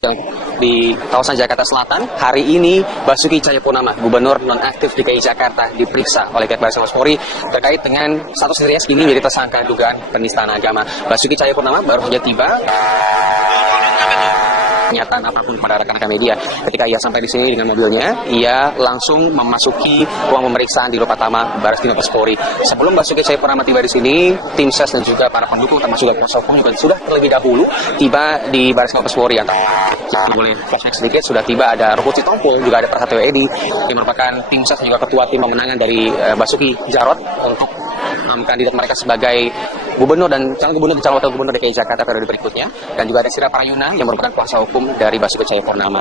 yang di kawasan Jakarta Selatan. Hari ini Basuki Cahayapurnama, Gubernur nonaktif DKI Jakarta, diperiksa oleh pihak Baris Krim Polri terkait dengan status dirinya kini menjadi tersangka dugaan penistaan agama. Basuki Cahayapurnama baru saja tiba. Pernyataan apapun kepada rekan-rekan media. Ketika ia sampai di sini dengan mobilnya, ia langsung memasuki ruang pemeriksaan di Lopatama Baris Krim Polri. Sebelum Basuki Cahayapurnama tiba di sini, tim ses dan juga para pendukung termasuk kuasa hukum juga sudah terlebih dahulu tiba di Baris Krim Polri. Boleh flashback sedikit, sudah tiba ada Ruhut Sitompul, juga ada Prasetyo Edy yang merupakan tim ses dan juga ketua tim pemenangan dari Basuki Jarot untuk kandidat mereka sebagai gubernur dan calon gubernur dan calon wakil gubernur DKI Jakarta periode berikutnya, dan juga ada Sira Prayuna yang merupakan kuasa hukum dari Basuki Cahayapurnama.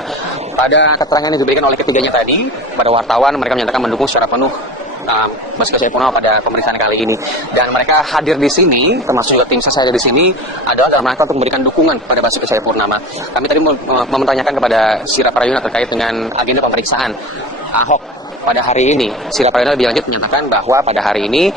Pada keterangan yang diberikan oleh ketiganya tadi pada wartawan, mereka menyatakan mendukung secara penuh Basuki Cahayapurnama pada pemeriksaan kali ini, dan mereka hadir di sini, termasuk juga tim saya di sini, adalah dalam rangka untuk memberikan dukungan kepada Basuki Cahayapurnama. Kami tadi mempertanyakan kepada Sira Prayuna terkait dengan agenda pemeriksaan Ahok pada hari ini. Sira Prayuna lebih lanjut menyatakan bahwa pada hari ini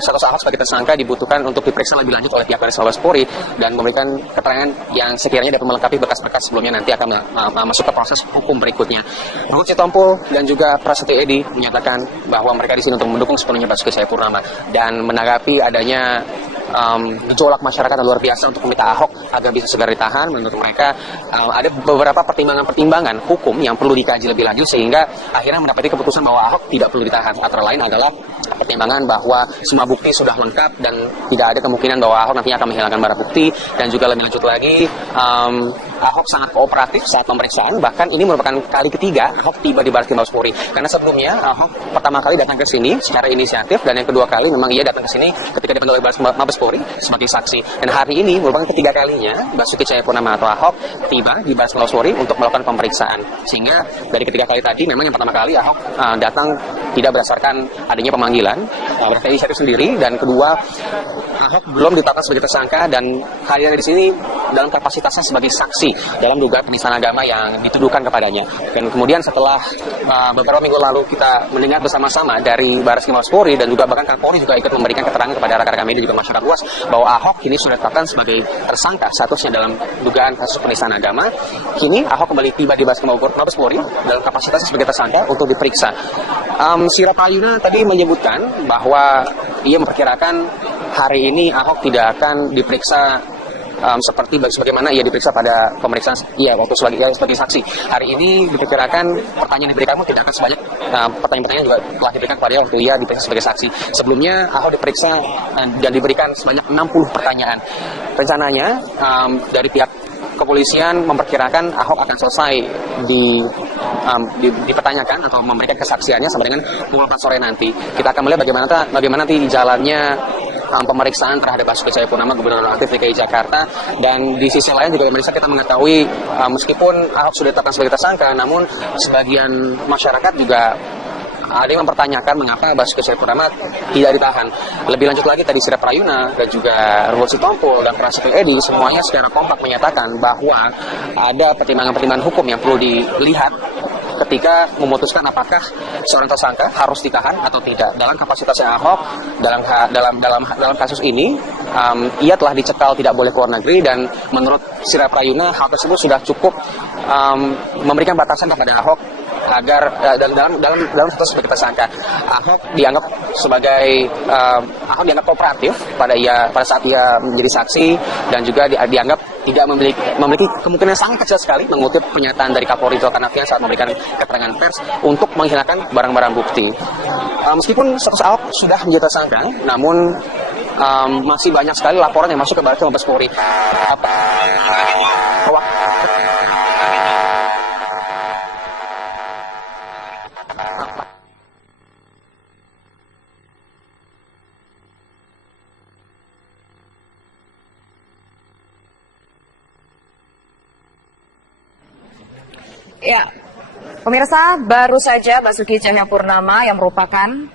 status Ahok sebagai tersangka dibutuhkan untuk diperiksa lebih lanjut oleh pihak Baris Krim Polri dan memberikan keterangan yang sekiranya dapat melengkapi berkas-berkas sebelumnya, nanti akan masuk ke proses hukum berikutnya. Ruhut Sitompul dan juga Prasetyo Edy menyatakan bahwa mereka di sini untuk mendukung sepenuhnya Basuki Cahayapurnama dan menanggapi adanya gejolak masyarakat yang luar biasa untuk meminta Ahok agar bisa segera ditahan. Menurut mereka ada beberapa pertimbangan-pertimbangan hukum yang perlu dikaji lebih lanjut sehingga akhirnya mendapati keputusan bahwa Ahok tidak perlu ditahan. Antara lain adalah pertimbangan bahwa semua bukti sudah lengkap dan tidak ada kemungkinan bahwa Ahok nantinya akan menghilangkan barang bukti, dan juga lebih lanjut lagi Ahok sangat kooperatif saat pemeriksaan. Bahkan ini merupakan kali ketiga Ahok tiba di Baris Krim Polri, karena sebelumnya Ahok pertama kali datang ke sini secara inisiatif, dan yang kedua kali memang ia datang ke sini ketika dipanggil oleh Mabes Polri sebagai saksi. Dan hari ini merupakan ketiga kalinya Basuki Cahayapurnama atau Ahok tiba di Baris Krim Polri untuk melakukan pemeriksaan. Sehingga dari ketiga kali tadi memang yang pertama kali Ahok datang tidak berdasarkan adanya pemanggilan, berarti inisiatif sendiri, dan kedua Ahok belum ditetapkan sebagai tersangka dan hadir di sini dalam kapasitasnya sebagai saksi dalam dugaan penistaan agama yang dituduhkan kepadanya. Dan kemudian setelah beberapa minggu lalu kita mendengar bersama-sama dari Baris Krim Polri dan juga bahkan Kapolri juga ikut memberikan keterangan kepada rekan-rekan media juga masyarakat luas bahwa Ahok kini sudah ditetapkan sebagai tersangka statusnya dalam dugaan kasus penistaan agama. Kini Ahok kembali tiba di Baris Krim Polri dalam kapasitasnya sebagai tersangka untuk diperiksa. Sira Prayuna tadi menyebutkan bahwa ia memperkirakan hari ini Ahok tidak akan diperiksa seperti sebagaimana ia diperiksa pada pemeriksaan waktu sebagai saksi. Hari ini diperkirakan pertanyaan yang diberikanmu tidak akan sebanyak pertanyaan-pertanyaan juga telah diberikan kepada ia waktu ia diperiksa sebagai saksi. Sebelumnya Ahok diperiksa dan diberikan sebanyak 60 pertanyaan. Rencananya dari pihak kepolisian memperkirakan Ahok akan selesai dipertanyakan atau memberikan kesaksiannya sampai dengan pukul 4 sore nanti. Kita akan melihat bagaimana nanti jalannya pemeriksaan terhadap Basuki Cahayapurnama, Gubernur aktif DKI Jakarta. Dan di sisi lain juga pemirsa, kita mengetahui meskipun Ahok sudah ditetapkan sebagai tersangka, namun sebagian masyarakat juga ada yang mempertanyakan mengapa Basuki Cahayapurnama tidak ditahan. Lebih lanjut lagi tadi Sira Prayuna dan juga Ruhut Sitompul dan Prasetyo Edy semuanya secara kompak menyatakan bahwa ada pertimbangan-pertimbangan hukum yang perlu dilihat ketika memutuskan apakah seorang tersangka harus ditahan atau tidak. Dalam kapasitasnya Ahok dalam kasus ini, ia telah dicekal tidak boleh keluar negeri, dan menurut Sira Prayuna hal tersebut sudah cukup memberikan batasan kepada Ahok agar dalam status sebagai tersangka. Ahok dianggap kooperatif pada saat ia menjadi saksi, dan juga dianggap tidak memiliki kemungkinan sangat kecil sekali, mengutip pernyataan dari Kapolri Zulkarnafian saat memberikan keterangan pers, untuk menghilangkan barang-barang bukti. Meskipun status Ahok sudah menjadi tersangka, namun masih banyak sekali laporan yang masuk ke Baris Krim Polri. Ya, pemirsa, baru saja Basuki Cahayapurnama yang merupakan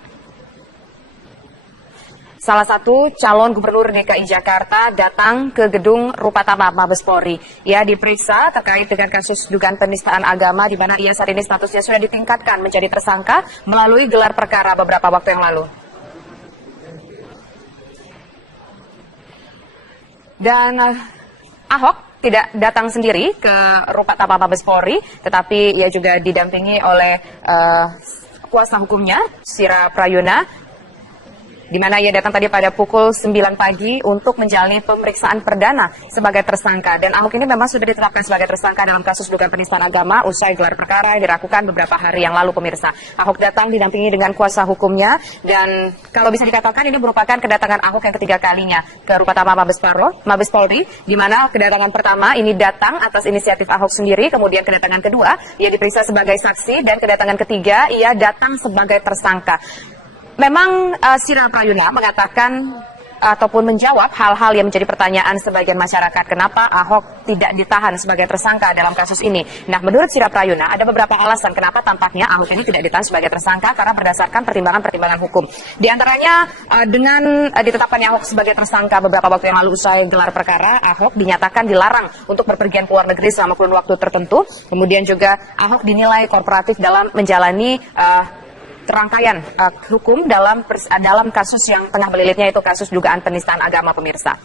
salah satu calon gubernur DKI Jakarta datang ke gedung Lopatama Mabes Polri. Ia diperiksa terkait dengan kasus dugaan penistaan agama, di mana ia saat ini statusnya sudah ditingkatkan menjadi tersangka melalui gelar perkara beberapa waktu yang lalu. Dan Ahok tidak datang sendiri ke Rupatama Mabes Polri, tetapi ia juga didampingi oleh kuasa hukumnya, Sira Prayuna, di mana ia datang tadi pada pukul 9 pagi untuk menjalani pemeriksaan perdana sebagai tersangka. Dan Ahok ini memang sudah ditetapkan sebagai tersangka dalam kasus dugaan penistaan agama usai gelar perkara yang dilakukan beberapa hari yang lalu, pemirsa. Ahok datang didampingi dengan kuasa hukumnya, dan kalau bisa dikatakan ini merupakan kedatangan Ahok yang ketiga kalinya ke Rupatama Mabes Polri, di mana kedatangan pertama ini datang atas inisiatif Ahok sendiri, kemudian kedatangan kedua ia diperiksa sebagai saksi, dan kedatangan ketiga ia datang sebagai tersangka. Memang Sira Prayuna mengatakan ataupun menjawab hal-hal yang menjadi pertanyaan sebagian masyarakat, kenapa Ahok tidak ditahan sebagai tersangka dalam kasus ini. Nah, menurut Sira Prayuna ada beberapa alasan kenapa tampaknya Ahok ini tidak ditahan sebagai tersangka, karena berdasarkan pertimbangan-pertimbangan hukum. Di antaranya dengan ditetapkannya Ahok sebagai tersangka beberapa waktu yang lalu usai gelar perkara, Ahok dinyatakan dilarang untuk berpergian ke luar negeri selama kurun waktu tertentu. Kemudian juga Ahok dinilai kooperatif dalam menjalani rangkaian hukum dalam kasus yang tengah melilitnya, itu kasus dugaan penistaan agama, pemirsa.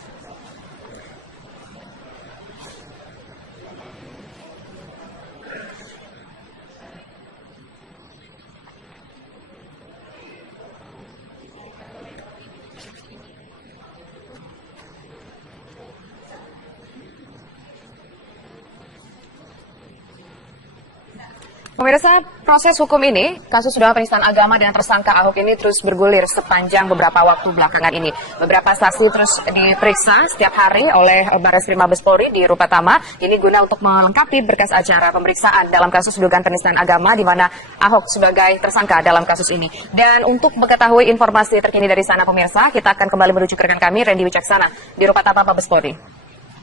Pemirsa, proses hukum ini, kasus dugaan penistaan agama dan tersangka Ahok ini terus bergulir sepanjang beberapa waktu belakangan ini. Beberapa saksi terus diperiksa setiap hari oleh Barreskrim Mabes Polri di Rupatama, ini guna untuk melengkapi berkas acara pemeriksaan dalam kasus dugaan penistaan agama di mana Ahok sebagai tersangka dalam kasus ini. Dan untuk mengetahui informasi terkini dari sana, pemirsa, kita akan kembali menuju ke rekan kami, Randy Wicaksana, di Rupatama Mabes Polri.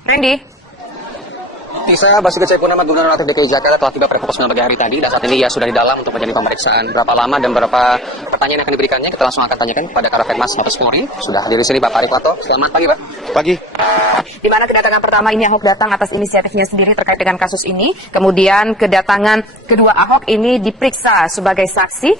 Randy. Bisa, Basuki Cahayapurnama, Gubernur Aktif DKI Jakarta telah tiba pada pukul 9 pagi hari tadi, dan saat ini ia sudah di dalam untuk menjalani pemeriksaan. Berapa lama dan berapa pertanyaan yang akan diberikannya, kita langsung akan tanyakan kepada Karopenmas Mabes Polri. Sudah hadir di sini Bapak Rikwanto. Selamat pagi, Pak. Pagi. Di mana kedatangan pertama ini Ahok datang atas inisiatifnya sendiri terkait dengan kasus ini. Kemudian kedatangan kedua Ahok ini diperiksa sebagai saksi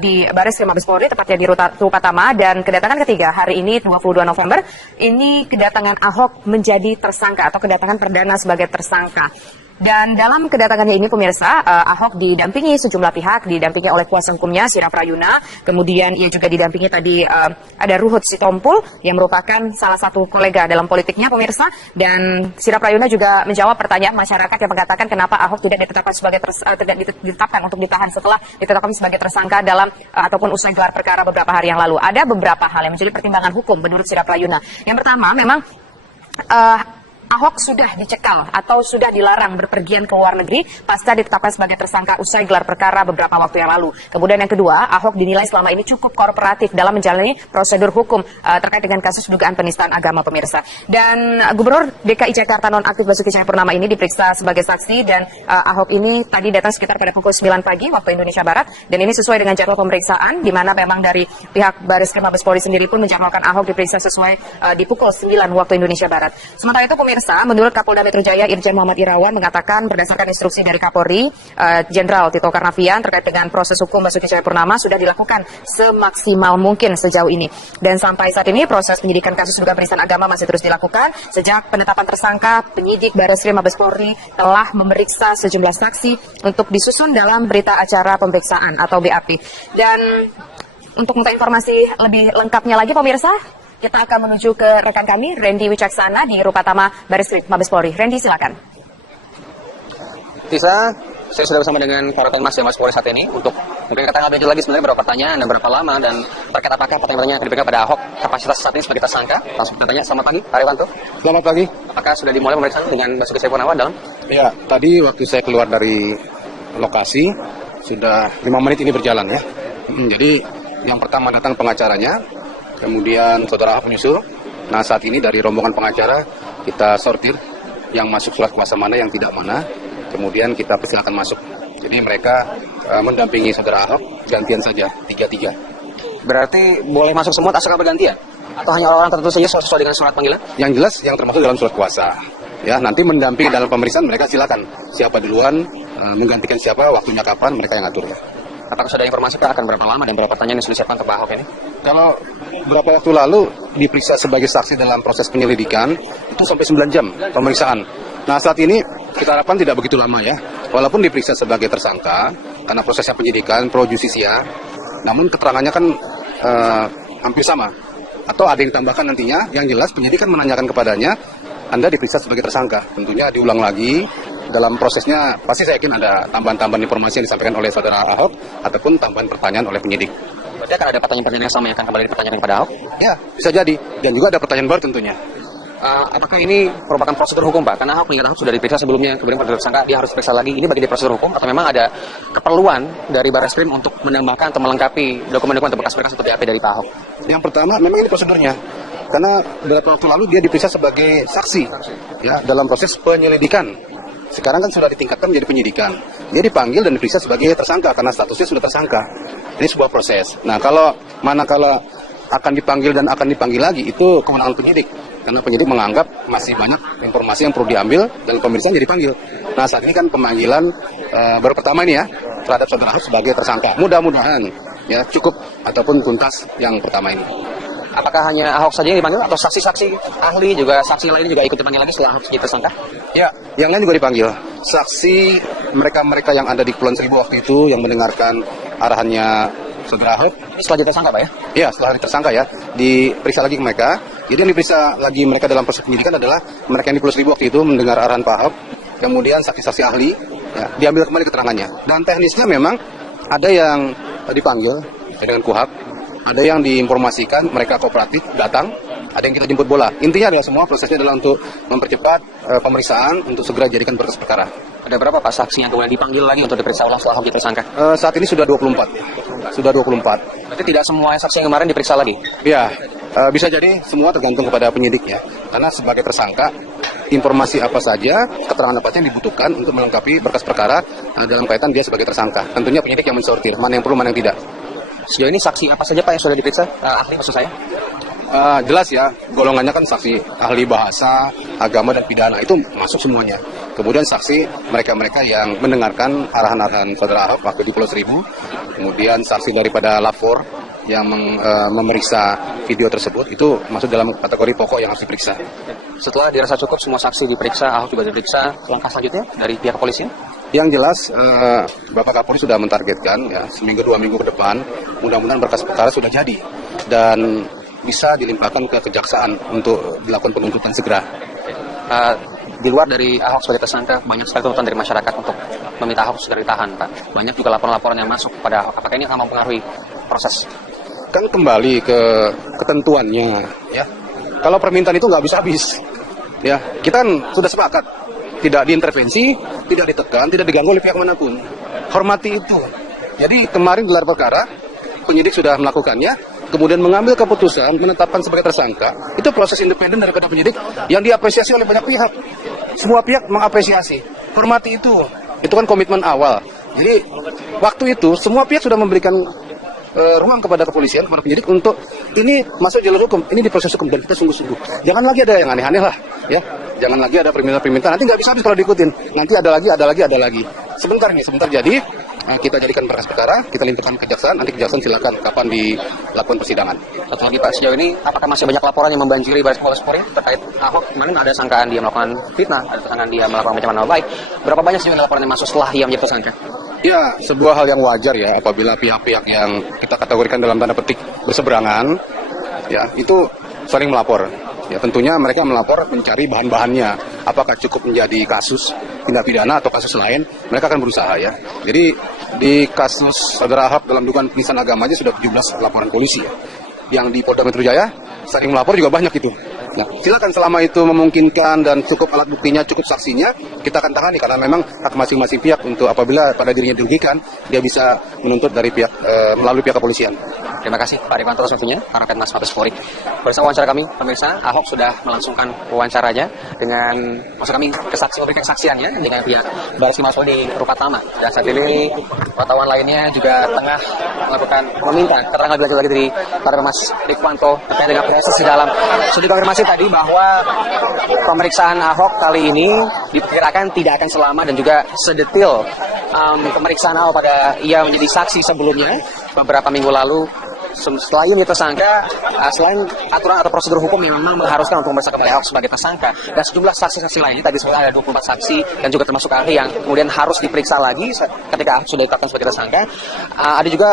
di Barreskrim Mabes Polri, tepatnya di Rupatama. Dan kedatangan ketiga hari ini 22 November, ini kedatangan Ahok menjadi tersangka atau kedatangan perdana sebagai tersangka. Dan dalam kedatangannya ini, pemirsa, Ahok didampingi sejumlah pihak, didampingi oleh kuasa hukumnya Sira Prayuna, kemudian ia juga didampingi tadi ada Ruhut Sitompul yang merupakan salah satu kolega dalam politiknya, pemirsa. Dan Sira Prayuna juga menjawab pertanyaan masyarakat yang mengatakan kenapa Ahok tidak ditetapkan sebagai tidak ditetapkan untuk ditahan setelah ditetapkan sebagai tersangka dalam ataupun usai gelar perkara beberapa hari yang lalu. Ada beberapa hal yang menjadi pertimbangan hukum menurut Sira Prayuna. Yang pertama, memang Ahok sudah dicekal atau sudah dilarang berpergian ke luar negeri pasca ditetapkan sebagai tersangka usai gelar perkara beberapa waktu yang lalu. Kemudian yang kedua, Ahok dinilai selama ini cukup kooperatif dalam menjalani prosedur hukum terkait dengan kasus dugaan penistaan agama, pemirsa. Dan Gubernur DKI Jakarta nonaktif Basuki Cahayapurnama ini diperiksa sebagai saksi, dan Ahok ini tadi datang sekitar pada pukul 9 pagi waktu Indonesia Barat, dan ini sesuai dengan jadwal pemeriksaan, di mana memang dari pihak Barreskrim Mabes Polri sendiri pun menjadwalkan Ahok diperiksa sesuai di pukul 9 waktu Indonesia Barat. Sementara itu, pemirsa, menurut Kapolda Metro Jaya Irjen Muhammad Irawan mengatakan berdasarkan instruksi dari Kapolri Jenderal Tito Karnavian terkait dengan proses hukum Basuki Cahayapurnama sudah dilakukan semaksimal mungkin sejauh ini. Dan sampai saat ini proses penyidikan kasus dugaan penistaan agama masih terus dilakukan. Sejak penetapan tersangka, penyidik Barreskrim Mabes Polri telah memeriksa sejumlah saksi untuk disusun dalam berita acara pemeriksaan atau BAP. Dan untuk minta informasi lebih lengkapnya lagi, pemirsa, kita akan menuju ke rekan kami, Randy Wicaksana di Rupatama Barreskrim Mabes Polri. Randy, silakan. Tisa, saya sudah bersama dengan Karopenmas Mabes Polri saat ini untuk mungkin katakan lebih lagi sebenarnya berapa pertanyaan dan berapa lama, dan terkait apakah pertanyaan yang diberikan pada Ahok kapasitas saat ini sebagai tersangka. Langsung kita tanya. Selamat pagi, Pak Rikwanto. Selamat pagi. Apakah sudah dimulai pemeriksaan dengan Basuki Cahayapurnama dalam? Ya, tadi waktu saya keluar dari lokasi sudah 5 menit ini berjalan ya. Jadi yang pertama datang pengacaranya, kemudian saudara Ahok menyusul. Nah, saat ini dari rombongan pengacara kita sortir yang masuk surat kuasa mana, yang tidak mana. Kemudian kita persilakan masuk. Jadi mereka mendampingi saudara Ahok gantian saja, 3-3. Berarti boleh masuk semua asalkan bergantian? Atau hanya orang-orang tertentu saja sesuai dengan surat panggilan? Yang jelas yang termasuk dalam surat kuasa. Ya, nanti mendampingi dalam pemeriksaan mereka silakan. Siapa duluan, menggantikan siapa, waktunya kapan, mereka yang atur ya. Apakah sudah informasi Pak akan berapa lama dan berapa pertanyaan yang sudah disiapkan ke Pak Ahok ini? Kalau beberapa waktu lalu diperiksa sebagai saksi dalam proses penyelidikan, itu sampai 9 jam pemeriksaan. Nah, saat ini kita harapkan tidak begitu lama ya. Walaupun diperiksa sebagai tersangka, karena prosesnya penyidikan pro justisia, namun keterangannya kan hampir sama. Atau ada yang ditambahkan nantinya, yang jelas penyidik kan menanyakan kepadanya, Anda diperiksa sebagai tersangka. Tentunya diulang lagi, dalam prosesnya pasti saya yakin ada tambahan-tambahan informasi yang disampaikan oleh saudara Ahok, ataupun tambahan pertanyaan oleh penyidik. Berarti akan ada pertanyaan-pertanyaan yang sama yang akan kembali dipertanyakan kepada Ahok? Ya, bisa jadi. Dan juga ada pertanyaan baru tentunya. Apakah ini merupakan prosedur hukum, Pak? Karena Ahok mengingat Ahok sudah diperiksa sebelumnya, kemudian pada tersangka dia harus diperiksa lagi. Ini bagian dari prosedur hukum atau memang ada keperluan dari Barreskrim untuk menambahkan atau melengkapi dokumen-dokumen atau berkas-berkas atau BAP dari Pak Ahok? Yang pertama, memang ini prosedurnya. Karena beberapa waktu lalu dia diperiksa sebagai saksi ya dalam proses penyelidikan. Sekarang kan sudah ditingkatkan menjadi penyidikan. Dia dipanggil dan diperiksa sebagai tersangka karena statusnya sudah tersangka. Ini sebuah proses. Nah, kalau manakala akan dipanggil dan akan dipanggil lagi, itu kewenangan penyidik. Karena penyidik menganggap masih banyak informasi yang perlu diambil dan pemeriksaan jadi panggil. Nah, saat ini kan pemanggilan baru pertama ini ya terhadap saudara Ahok sebagai tersangka. Mudah-mudahan ya cukup ataupun tuntas yang pertama ini. Apakah hanya Ahok saja yang dipanggil atau saksi-saksi ahli juga saksi lain juga ikut dipanggil lagi setelah Ahok jadi tersangka? Ya, yang lain juga dipanggil. Saksi mereka-mereka yang ada di Kepulauan Seribu waktu itu yang mendengarkan arahannya saudara Ahok. Setelah jadi tersangka, Pak ya? Ya, setelah hari tersangka ya, diperiksa lagi ke mereka. Jadi yang diperiksa lagi mereka dalam proses penyidikan adalah mereka yang di Kepulauan Seribu waktu itu mendengar arahan Pak Ahok. Kemudian saksi-saksi ahli, ya, diambil kembali keterangannya. Dan teknisnya memang ada yang dipanggil dengan KUHAP, ada yang diinformasikan mereka kooperatif datang, ada yang kita jemput bola. Intinya adalah semua prosesnya adalah untuk mempercepat pemeriksaan untuk segera jadikan berkas perkara. Ada berapa Pak saksi yang kemudian dipanggil lagi untuk diperiksa ulang setelah Ahok jadi tersangka? Saat ini sudah 24. Sudah 24. Berarti tidak semua saksi yang kemarin diperiksa lagi? Ya, bisa jadi semua tergantung kepada penyidiknya. Karena sebagai tersangka, informasi apa saja, keterangan apa saja yang dibutuhkan untuk melengkapi berkas perkara dalam kaitan dia sebagai tersangka. Tentunya penyidik yang mensortir mana yang perlu, mana yang tidak. Sejauh ini saksi apa saja Pak yang sudah diperiksa? Ahli maksud saya? Jelas ya, golongannya kan saksi ahli bahasa, agama, dan pidana. Itu masuk semuanya. Kemudian saksi mereka-mereka yang mendengarkan arahan-arahan saudara Ahok waktu di Pulau Seribu. Kemudian saksi daripada lapor yang memeriksa video tersebut. Itu masuk dalam kategori pokok yang harus diperiksa. Setelah dirasa cukup semua saksi diperiksa, Ahok juga diperiksa, langkah selanjutnya dari pihak kepolisian? Yang jelas, Bapak Kapolri sudah mentargetkan ya, seminggu 2 minggu ke depan, mudah-mudahan berkas perkara sudah jadi dan bisa dilimpahkan ke kejaksaan untuk dilakukan penuntutan segera. Di luar dari Ahok sebagai tersangka, banyak sekali tuntutan dari masyarakat untuk meminta Ahok segera ditahan, Pak. Banyak juga laporan-laporan yang masuk pada Ahok. Apakah ini akan mempengaruhi proses? Kan kembali ke ketentuannya, ya. Kalau permintaan itu nggak bisa habis, ya. Kita kan sudah sepakat, tidak diintervensi, tidak ditekan, tidak diganggu oleh pihak manapun. Hormati itu. Jadi kemarin gelar perkara, penyidik sudah melakukannya, kemudian mengambil keputusan menetapkan sebagai tersangka. Itu proses independen daripada penyidik yang diapresiasi oleh banyak pihak. Semua pihak mengapresiasi. Hormati itu. Itu kan komitmen awal. Jadi waktu itu semua pihak sudah memberikan ruang kepada kepolisian, kepada penyidik untuk ini masuk jalur hukum, ini diproses hukum dan kita sungguh-sungguh. Jangan lagi ada yang aneh-aneh lah, ya. Jangan lagi ada permintaan-permintaan. Nanti nggak bisa habis kalau diikutin. Nanti ada lagi. Sebentar jadi. Kita jadikan berkas perkara, kita limpahkan ke kejaksaan, nanti kejaksaan silakan kapan dilakukan persidangan. Satu lagi Pak, sejauh ini apakah masih banyak laporan yang membanjiri Baris Polri terkait Ahok? Kemarin ada sangkaan dia melakukan fitnah, ada sangkaan dia melakukan pencemaran nama baik. Berapa banyak sejauh ini laporan yang masuk setelah ia menjadi tersangka? Ya, sebuah hal yang wajar ya apabila pihak-pihak yang kita kategorikan dalam tanda petik berseberangan, ya itu saling melapor. Ya tentunya mereka melapor mencari bahan-bahannya. Apakah cukup menjadi kasus tindak pidana atau kasus lain? Mereka akan berusaha ya. Jadi di kasus saudara Ahok dalam dugaan penistaan agama aja sudah 17 laporan polisi ya. Yang di Polda Metro Jaya sering melapor juga banyak itu. Nah, silakan selama itu memungkinkan dan cukup alat buktinya, cukup saksinya, kita akan tangani karena memang hak masing-masing pihak untuk apabila pada dirinya dirugikan, dia bisa menuntut dari pihak melalui pihak kepolisian. Terima kasih Pak Rifanto atas waktunya, Karopenmas Mabes Polri. Bersama wawancara kami, pemirsa, Ahok sudah melangsungkan wawancaranya dengan, maksud kami, memberikan kesaksiannya dengan pihak Barreskrim Mabes Polri di Rupatama. Dan saat ini, wartawan lainnya juga tengah melakukan meminta keterangan lebih lanjut lagi dari Karopenmas Rifanto terkait dengan proses di dalam. Sudah dikonfirmasi tadi bahwa pemeriksaan Ahok kali ini diperkirakan tidak akan selama dan juga sedetil pemeriksaan Ahok pada ia menjadi saksi sebelumnya beberapa minggu lalu selain menjadi tersangka, selain aturan atau prosedur hukum yang memang mengharuskan untuk memeriksa kembali Ahok sebagai tersangka, dan sejumlah saksi-saksi lainnya, tadi sebenarnya ada 24 saksi dan juga termasuk ahli yang kemudian harus diperiksa lagi ketika Ahok sudah ditetapkan sebagai tersangka. Ada juga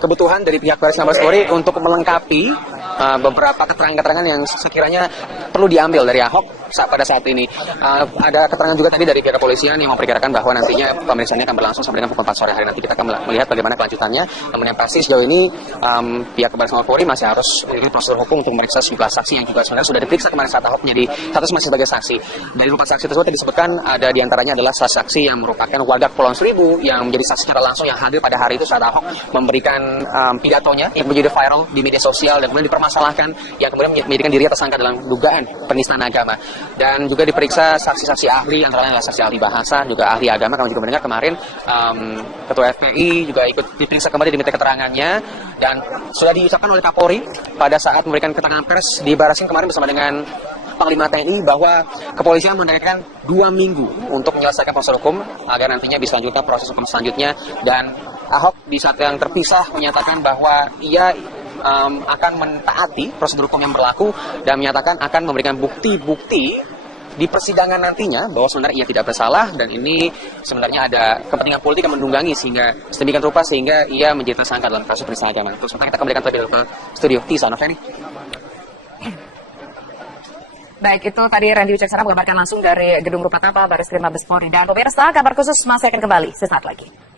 kebutuhan dari pihak Baris Krim Mabes Polri untuk melengkapi beberapa keterangan-keterangan yang sekiranya perlu diambil dari Ahok pada saat ini. Ada keterangan juga tadi dari pihak kepolisian yang memperkirakan bahwa nantinya pemeriksaannya akan berlangsung sampai dengan pukul 4 sore hari nanti. Kita akan melihat bagaimana kelanjutannya. Namun yang pasti sejauh ini pihak Baris Krim Polri masih harus mengikuti prosedur hukum untuk memeriksa sejumlah saksi yang juga sebenarnya sudah diperiksa kemarin saat Ahok menjadi status masih sebagai saksi. Dari 4 saksi tersebut yang disebutkan ada diantaranya adalah saksi yang merupakan warga Kepulauan Seribu yang menjadi saksi secara langsung yang hadir pada hari itu saat Ahok memberikan pidatonya yang menjadi viral di media sosial dan kemudian dipermasalahkan, yang kemudian menjadikan dirinya tersangka dalam dugaan penistaan agama. Dan juga diperiksa saksi-saksi ahli, antara lain adalah saksi ahli bahasa, juga ahli agama. Kalau juga mendengar kemarin Ketua FPI juga ikut diperiksa kembali, diminta keterangannya, dan sudah diucapkan oleh Kapolri pada saat memberikan keterangan pers di Barreskrim kemarin bersama dengan Panglima TNI bahwa kepolisian menargetkan 2 minggu untuk menyelesaikan proses hukum agar nantinya bisa lanjutkan proses hukum selanjutnya. Dan Ahok di saat yang terpisah menyatakan bahwa ia akan mentaati prosedur hukum yang berlaku dan menyatakan akan memberikan bukti-bukti di persidangan nantinya bahwa sebenarnya ia tidak bersalah, dan ini sebenarnya ada kepentingan politik yang mendunggangi sehingga sedemikian rupa sehingga ia menjadi tersangka dalam kasus penistaan agama. Terus sementara kita kembalikan terlebih dahulu ke studio. Tisa Noveni. Baik, itu tadi Randy Wicaksana mengabarkan langsung dari Gedung Rupatama Baris Krim Mabes Polri. Dan pemirsa, kabar khusus masih akan kembali sesaat lagi.